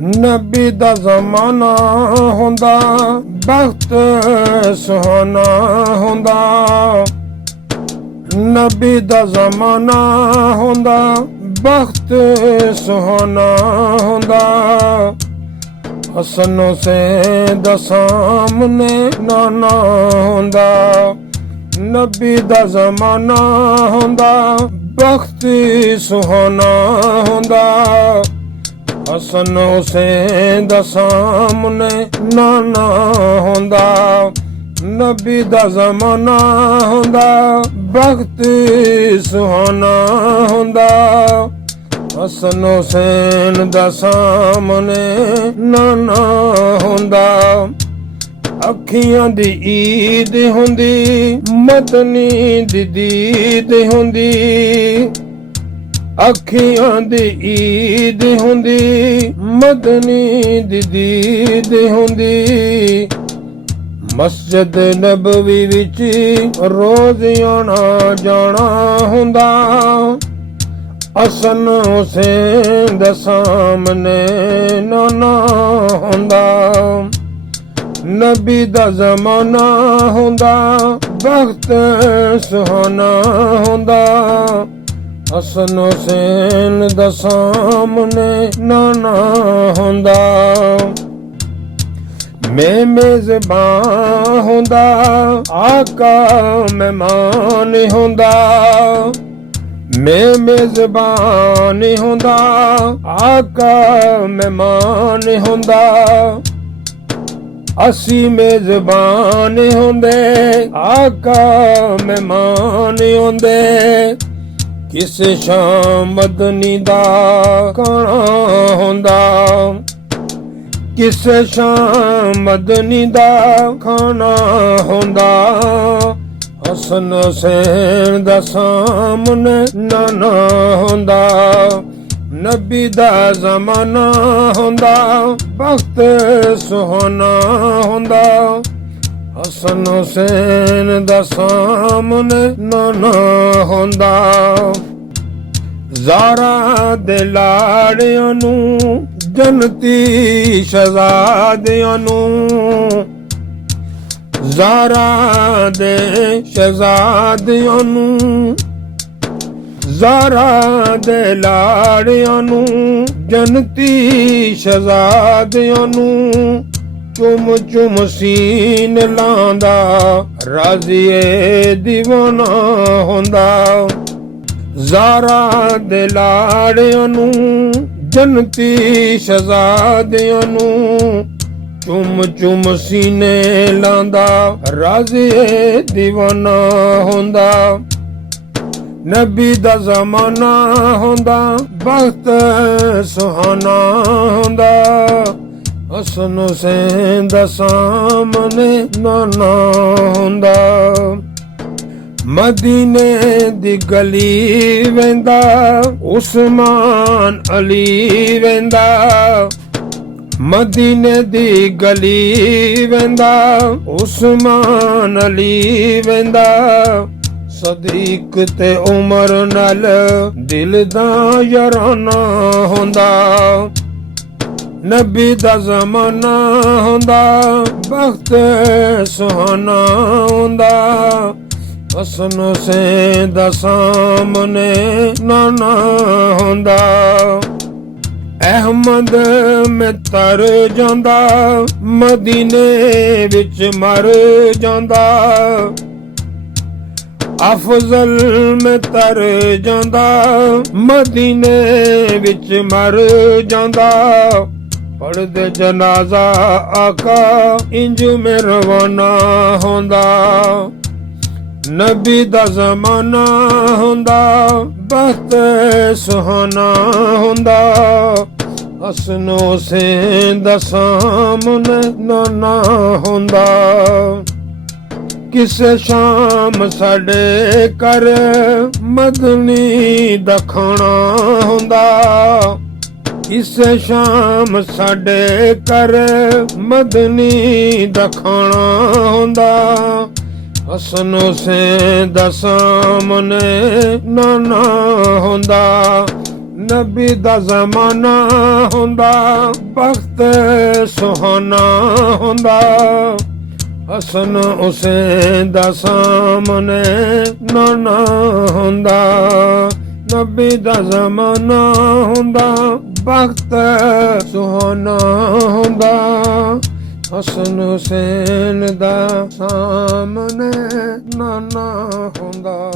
ਨਬੀ ਦਾ ਜ਼ਮਾਨਾ ਹੁੰਦਾ, ਬਖਤ ਸੁਹਾਨਾ ਹੁੰਦਾ। ਨਬੀ ਦਾ ਜ਼ਮਾਨਾ ਹੁੰਦਾ, ਬਖਤ ਸੁਹਾਨਾ ਹੁੰਦਾ। ਹਸਨ ਹੁਸੈਨ ਦਾ ਸਾਹਮਣੇ ਨਾਨਾ ਹੁੰਦਾ। ਨਬੀ ਦਾ ਜ਼ਮਾਨਾ ਹੁੰਦਾ, ਬਖਤ ਸੁਹਾਨਾ ਹੁੰਦਾ। ਹਸਨ ਹੁਸੈਨ ਦਾ ਸਾਹਮਣੇ ਨਾਨਾ ਹੁੰਦਾ। ਨਬੀ ਦਾ ਜ਼ਮਾਨਾ ਹੁੰਦਾ, ਬਖਤ ਸੁਹਾਨਾ ਹੁੰਦਾ। ਹਸਨ ਹੁਸੈਨ ਦਾ ਸਾਹਮਣੇ ਨਾਨਾ ਹੁੰਦਾ। ਅੱਖੀਆਂ ਦੀ ਈਦ ਹੁੰਦੀ, ਮਦਨੀ ਦੀ ਦੀਦ ਹੁੰਦੀ। ਅੱਖੀਆਂ ਦੀ ਈਦ ਹੁੰਦੀ, ਮਦਨੀ ਦੀ ਦੀਦ ਹੁੰਦੀ। ਮਸਜਿਦ ਨਬਵੀ ਵਿੱਚ ਰੋਜ਼ ਆਉਣਾ ਜਾਣਾ ਹੁੰਦਾ। ਹਸਨ ਹੁਸੈਨ ਦੇ ਸਾਹਮਣੇ ਨਾਨਾ ਹੁੰਦਾ। ਨਬੀ ਦਾ ਜ਼ਮਾਨਾ ਹੁੰਦਾ, ਬਖਤ ਸੁਹਾਨਾ ਹੁੰਦਾ। ਹਸਨ ਹੁਸੈਨ ਦੇ ਸਾਹਮਣੇ ਨਾਨਾ ਹੁੰਦਾ। ਮੈਂ ਮੇਜ਼ਬਾਨ ਹੁੰਦਾ, ਆਕਾ ਮਹਿਮਾਨ ਹੁੰਦਾ। ਮੈਂ ਮੇਜ਼ਬਾਨ ਹੁੰਦਾ, ਆਕਾ ਮਹਿਮਾਨ ਹੁੰਦਾ। ਅਸੀਂ ਮੇਜ਼ਬਾਨ ਹੁੰਦੇ, ਆਕਾ ਮਹਿਮਾਨ ਹੁੰਦੇ। ਕਿਸੇ ਸ਼ਾਮ ਮਦਨੀ ਦਾ ਖਾਣਾ ਹੁੰਦਾ। ਕਿਸੇ ਸ਼ਾਮ ਮਦਨੀ ਦਾ ਖਾਣਾ ਹੁੰਦਾ। ਹਸਨ ਹੁਸੈਨ ਦਾ ਸਾਹਮਣੇ ਨਾਨਾ ਹੁੰਦਾ। ਨਬੀ ਦਾ ਜ਼ਮਾਨਾ ਹੁੰਦਾ, ਬਖਤ ਸੁਹਾਨਾ ਹੁੰਦਾ। ਹਸਨ ਹੁਸੈਨ ਦਾ ਸਾਹਮਣੇ ਨਾਨਾ ਹੁੰਦਾ। ਜ਼ਾਰਾ ਦੇ ਲਾੜਿਆਂ ਨੂੰ, ਜਨਤੀ ਸ਼ਹਿਜ਼ਾਦਿਆਂ ਨੂੰ। ਜ਼ਾਰਾ ਦੇ ਸ਼ਹਿਜ਼ਾਦਿਆਂ ਨੂੰ, ਜ਼ਾਰਾ ਦੇ ਲਾੜਿਆਂ ਨੂੰ, ਜਨਤੀ ਸ਼ਹਿਜ਼ਾਦਿਆਂ ਨੂੰ। ਚੁੰਮ ਚੁੰਮ ਸੀਨ ਲਾਂਦਾ, ਰਾਜ਼ੀਏ ਦੀਵਾਨਾ ਹੁੰਦਾ। ਜ਼ਾਰਾ ਦੇ ਲਾੜਿਆਂ ਨੂੰ, ਜਨਤੀ ਸ਼ਹਿਜ਼ਾਦਿਆਂ ਨੂੰ। ਚੁੰਮ ਚੁੰਮ ਸੀਨੇ ਲਾਂਦਾ, ਰਾਜ਼ੀਏ ਦੀਵਾਨਾ ਹੁੰਦਾ। ਨਬੀ ਦਾ ਜ਼ਮਾਨਾ ਹੁੰਦਾ, ਬਖਤ ਸੁਹਾਨਾ ਹੁੰਦਾ। ਹਸਨ ਹੁਸੈਨ ਦਾ ਸਾਹਮਣੇ ਨਾਨਾ ਹੁੰਦਾ। ਮਦੀਨੇ ਦੀ ਗਲੀ ਵਹਿੰਦਾ, ਉਸਮਾਨ ਅਲੀ ਵਹਿੰਦਾ। ਮਦੀਨੇ ਦੀ ਗਲੀ ਵਹਿੰਦਾ, ਉਸਮਾਨ ਅਲੀ ਵਹਿੰਦਾ। ਸਦੀਕ ਤੇ ਉਮਰ ਨਾਲ ਦਿਲ ਦਾ ਯਾਰਾਨਾ ਹੁੰਦਾ। ਨਬੀ ਦਾ ਜ਼ਮਾਨਾ ਹੁੰਦਾ, ਬਖਤ ਸੁਹਾਨਾ ਹੁੰਦਾ। ਹਸਨ ਹੁਸੈਨ ਦਾ ਸਾਹਮਣੇ ਨਾਨਾ ਹੁੰਦਾ। ਅਹਿਮਦ ਮਿੱਤਰ ਜਾਂਦਾ, ਮਦੀਨੇ ਵਿੱਚ ਮਰ ਜਾਂਦਾ। ਅਫਜ਼ਲ ਮਿੱਤਰ ਜਾਂਦਾ, ਮਦੀਨੇ ਵਿੱਚ ਮਰ ਜਾਂਦਾ। ਪੜ੍ਹਦੇ ਜਨਾਜ਼ਾ ਆਕਾ, ਇੰਜ ਮੈਂ ਰਵਾਨਾ ਹੁੰਦਾ। ਨਬੀ ਦਾ ਜ਼ਮਾਨਾ ਹੁੰਦਾ, ਬਖਤ ਸੁਹਾਨਾ ਹੁੰਦਾ। ਹਸਨ ਹੁਸੈਨ ਦਾ ਸਾਹਮਣੇ ਨਾਨਾ ਹੁੰਦਾ। ਕਿਸੇ ਸ਼ਾਮ ਸਾਡੇ ਘਰ ਮਦਨੀ ਦਾ ਖਾਣਾ ਹੁੰਦਾ। ਕਿਸੇ ਸ਼ਾਮ ਸਾਡੇ ਘਰ ਮਦਨੀ ਦਾ ਖਾਣਾ ਹੁੰਦਾ। ਹਸਨ ਹੁਸੈਨ ਦਾ ਸਾਹਮਣੇ ਨਾਨਾ ਹੁੰਦਾ। ਨਬੀ ਦਾ ਜ਼ਮਾਨਾ ਹੁੰਦਾ, ਵਕਤ ਸੁਹਾਨਾ ਹੁੰਦਾ, ਹਸਨ ਹੁਸੈਨ ਦਾ ਸਾਹਮਣੇ ਨਾਨਾ ਹੁੰਦਾ। ਨਬੀ ਦਾ ਜ਼ਮਾਨਾ ਹੁੰਦਾ, ਵਕਤ ਸੁਹਾਨਾ ਹੁੰਦਾ, ਹਸਨ ਹੁਸੈਨ ਦਾ ਸਾਹਮਣੇ ਨਾਨਾ ਹੁੰਦਾ।